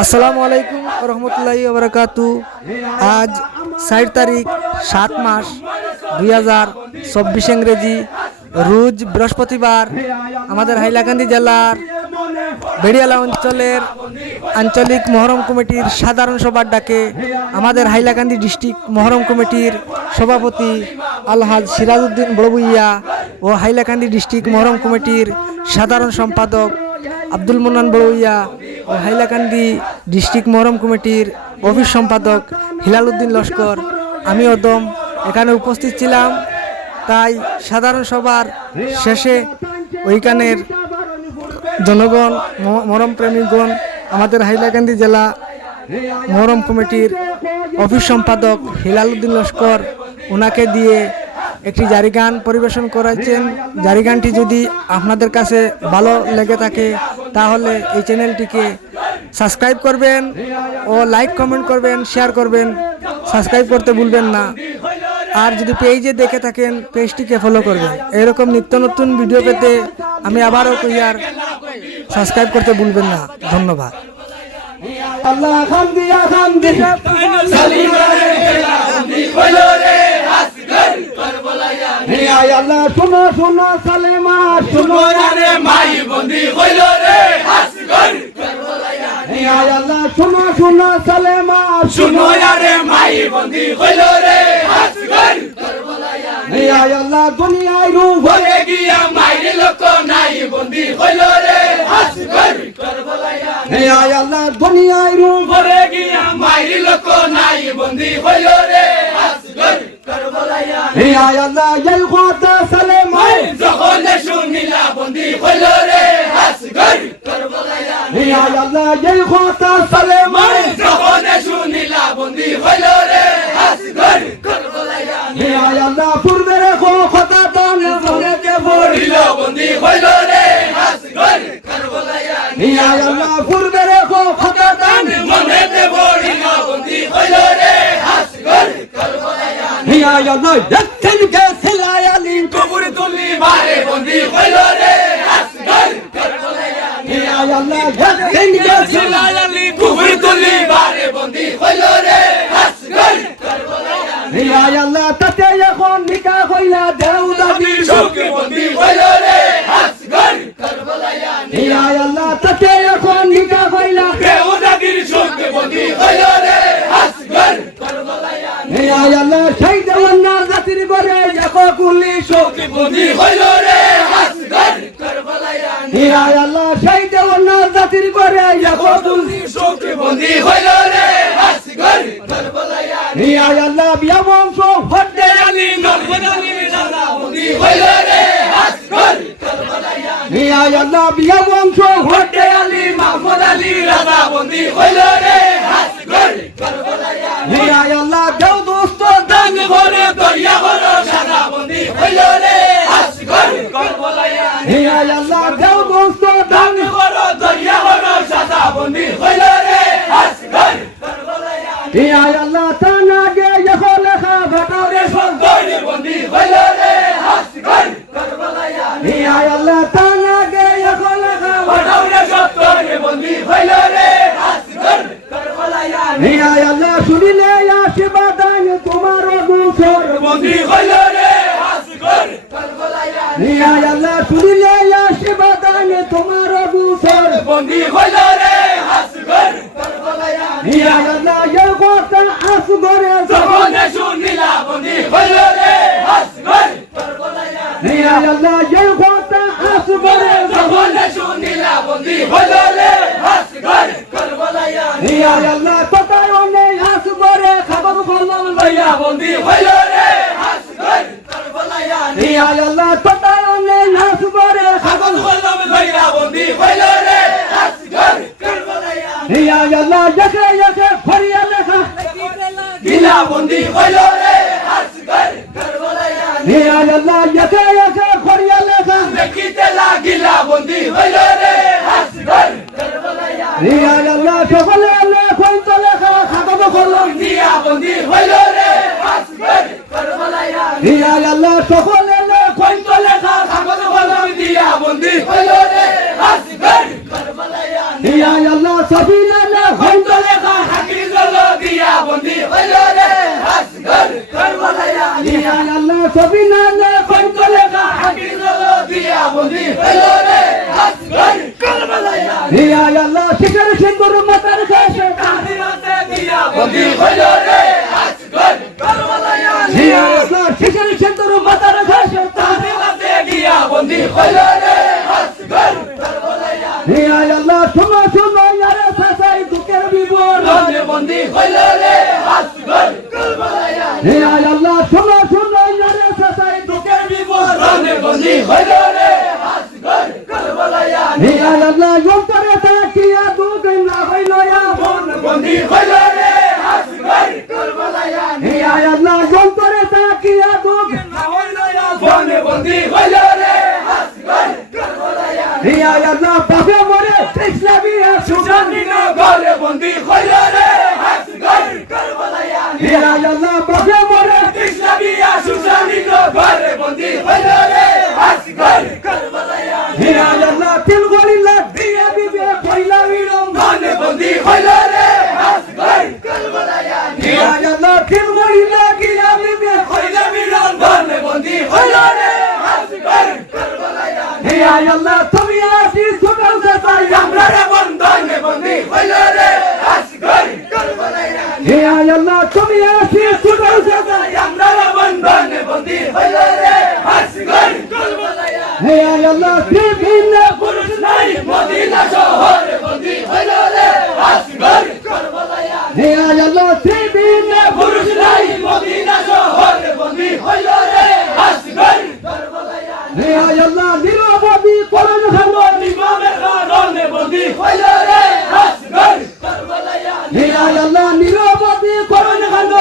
আসসালামু আলাইকুম রহমতুল্লাহি ওবরাকাতু। আজ ৬০ তারিখ ৭ মাস ২০২৪ ইংরেজি, রোজ বৃহস্পতিবার। আমাদের হাইলাকান্দি জেলার বেড়িয়ালা অঞ্চলের আঞ্চলিক মহরম কমিটির সাধারণ সভার ডাকে আমাদের হাইলাকান্দি ডিস্ট্রিক্ট মহরম কমিটির সভাপতি আলহাজ সিরাজউদ্দিন বড়ভূঁইয়া ও হাইলাকান্দি ডিস্ট্রিক্ট মহরম কমিটির সাধারণ সম্পাদক আব্দুল মোন্নান বড়ভূঁইয়া ও হাইলাকান্দি ডিস্ট্রিক্ট মহরম কমিটির অফিস সম্পাদক হিলাল উদ্দিন লস্কর, আমি অদম এখানে উপস্থিত ছিলাম। তাই সাধারণ সভার শেষে ওইখানের জনগণ, মহরম প্রেমিকগণ আমাদের হাইলাকান্দি জেলা মহরম কমিটির অফিস সম্পাদক হিলাল উদ্দিন লস্কর ওনাকে দিয়ে একটি জারি গান পরিবেশন করেছেন। জারি গানটি যদি আপনাদের কাছে ভালো লেগে থাকে তাহলে এই চ্যানেলটিকে সাবস্ক্রাইব করবেন ও লাইক কমেন্ট করবেন, শেয়ার করবেন, সাবস্ক্রাইব করতে ভুলবেন না। আর যদি পেজে দেখে থাকেন পেজটিকে ফলো করবেন। এরকম নিত্য নতুন ভিডিও পেতে আমি আবারও কইয়ার সাবস্ক্রাইব করতে ভুলবেন না। ধন্যবাদ। আল্লাহ শুনো শুনো সালেমা শুনো রে মাই বন্দি হইল রে হাসগর করবলায়া আল্লাহ শুনো শুনো সালেমা শুনো রে মাই বন্দি হইল রে হাসগর করবলায়া আল্লাহ দুনিয়ায় রূপ ভরে গিয়া মাইরে লোক নাই বন্দি হইল রে হাসগর করবলায়া আল্লাহ দুনিয়ায় রূপ ভরে গিয়া মাইরে লোক নাই বন্দি হইল রে হাসগর করবলায়া আল্লাহ এই কথা সালেমা যখন শুনিলা বন্দি হইল রে হাসগর করবলায়া আল্লাহ এই কথা সালেমা যখন শুনিলা বন্দি হইল রে হাসগর করবলায়া আল্লাহ পূর্বের কথা দান মনেতে পড়িল বন্দি হইল রে হাসগর করবলায়া আল্লাহ পূর্বের কথা দান মনেতে পড়িল বন্দি হইল রে হাসগর করবলায়া আল্লাহ দেখেন কে সিলায়ালি কবর তুলি মারে বন্দি হইল রে হাসগর করবলায়া আল্লাহ দেখেন কে সিলায়ালি কবর তুলি মারে বন্দি হইল রে হাসগর করবলায়া আল্লাহ তাতে এখন নিকাহ হইলা দেউদাবি শোকে বন্দি হইল রে হাসগর করবলায়া আল্লাহ তাতে এখন নিকাহ হইলা দেউদাবির শোকে বন্দি হইল রে হাসগর করবলায়া আল্লাহ সেই দেওয়ান্নার জাতির করে এককুলি শোকে বন্দি হইল রে হাসগর করবলায়া আল্লাহ সেই দেওয়ান্নার জাতির করে এককুলি শোকে বন্দি হইল রে হাসগর করবলায়া আল্লাহ বিয়া বংশ হতে আলী নরবদালি রাজা বন্দি হইল রে হাসগর করবলায়া আল্লাহ বিয়া বংশ হতে আলী মাহমুদ আলী রাজা বন্দি হইল রে হাসগর করবলায়া আল্লাহ দেও দোস্ত দান ভরে দরিয়া ভরে সারা বন্দি হইল রে হাসগর করবলায়া আল্লাহ দেও দোস্ত দান ভরে দরিয়া ভরে সারা বন্দি হইল রে হাসগর করবলায়া আল্লাহ তানাগে এখন লেখা ভটারে সন্দরি বন্দি হইল রে হাসগর করবলায়া আল্লাহ তানাগে এখন লেখা ভটারে সন্দরি বন্দি হইল রে হাসগর করবলায়া আল্লাহ শুনিলে আশীর্বাদান তোমার গুণসর বন্দি হইল রে হাসগর করবলায়া আল্লাহ শুনিলে আশীর্বাদান তোমার গুণসর বন্দি হইল রে হাসগর করবলায়া আল্লাহ এই কথা আসগরে যখন শুনিলা বন্দি হইল রে হাসগর করবলায়া আল্লাহ এই কথা আসগরে যখন শুনিলা বন্দি হইল রে হাসগর করবলায়া আল্লাহ কথায় অনেক আসগরে খবর করলাম লইয়া বন্দি হইল রে হাসগর করবলায়া আল্লাহ কথায় অনেক আসগরে খবর করলাম লইয়া বন্দি হইল রে হাসগর করবলায়া আল্লাহ দেখে দেখে ফরিয়া লেখা গিলা বন্দি হইল রে হাসগর করবলায়া আল্লাহ দেখে দেখে ফরিয়া লেখা দেখিতে লাগিলা বন্দি হইল রে হাসগর করবলায়া আল্লাহ সকলে কইতো লেখা খাগব কলম দিয়া বন্দি হইল রে হাসগর করবলায়া আল্লাহ সকলে কইতো লেখা খাগব কলম দিয়া বন্দি হইল রে হাসগর করবলায়া আল্লাহ সবিনা দিয়া বন্দি হইল রে আসগর কারবালায়া নিয়া আল্লাহ সবিনা না কইতো লেখা হাকির দিয়া বন্দি হইল রে আসগর কারবালায়া নিয়া আল্লাহ শিকার সিন্দুর মাতার কাছে কাহিরাতে দিয়া বন্দি হইল রে আসগর কারবালায়া নিয়া আল্লাহ শিকার সিন্দুর মাতার কাছে কাহিরাতে দিয়া বন্দি হইল রে আসগর কারবালায়া নিয়া আল্লাহ শুনো শুনো ইয়ারে সাসাই দুঃখের বিবরণে বন্দি হইল রে আসগর কারবালায়া নিয়া আল্লাহ শুনো শুনো ইয়ারে সাসাই দুঃখের বিবরণে বন্দি হইল রে আসগর কারবালায়া নিয়া আল্লাহ অন্তরে তাকিয়া দুঃখ না হইল মন বন্দি হইল রে আসগর কারবালায়া নিয়া আল্লাহ অন্তরে তাকিয়া দুঃখ না হইল মন বন্দি হইল রে আসগর কারবালায়া নিয়া আল্লাহ পাবে মরে ইসলামিয়া সুজানি নগরে বন্দি হইল রে আসগর কারবালায়া নিয়া আল্লাহ পাবে মরে ইসলামিয়া সুজানি নগরে বন্দি হইল রে আসগর কারবালায়া নিয়া আল্লাহ তিল গলিলা দিয়া বিবে কইলা বিরম ধনে বন্দি হইল রে আসগর কারবালায়া নিয়া আল্লাহ তিল গলিলা দিয়া বিবে কইলা বিরম ধনে বন্দি হইল রে আসগর কারবালায়া নিয়া আল্লাহ তুমি আসি সুগাল সাই আমরা রে বন্ধনে বন্দি হইল রে আসগর কারবালায়া নিয়া আল্লাহ তুমি আসি সুগাল সাই আমরা রে বন্ধনে বন্দি হইল রে আসগর কারবালায়া নিয়া আল্লাহ বিভিন্ন পুরুষ নাই মদিনা শহরে বন্দি হইল রে আসগর কারবালায়া নিয়া আল্লাহ বিভিন্ন পুরুষ নাই মদিনা শহরে বন্দি হইল রে আসগর কারবালায়া নিয়া আল্লাহ নিরবধি কোরআন খান ইমামের কারণে বন্দি হইল রে আসগর কারবালায়া নিয়া আল্লাহ নিরবধি কোরআন খান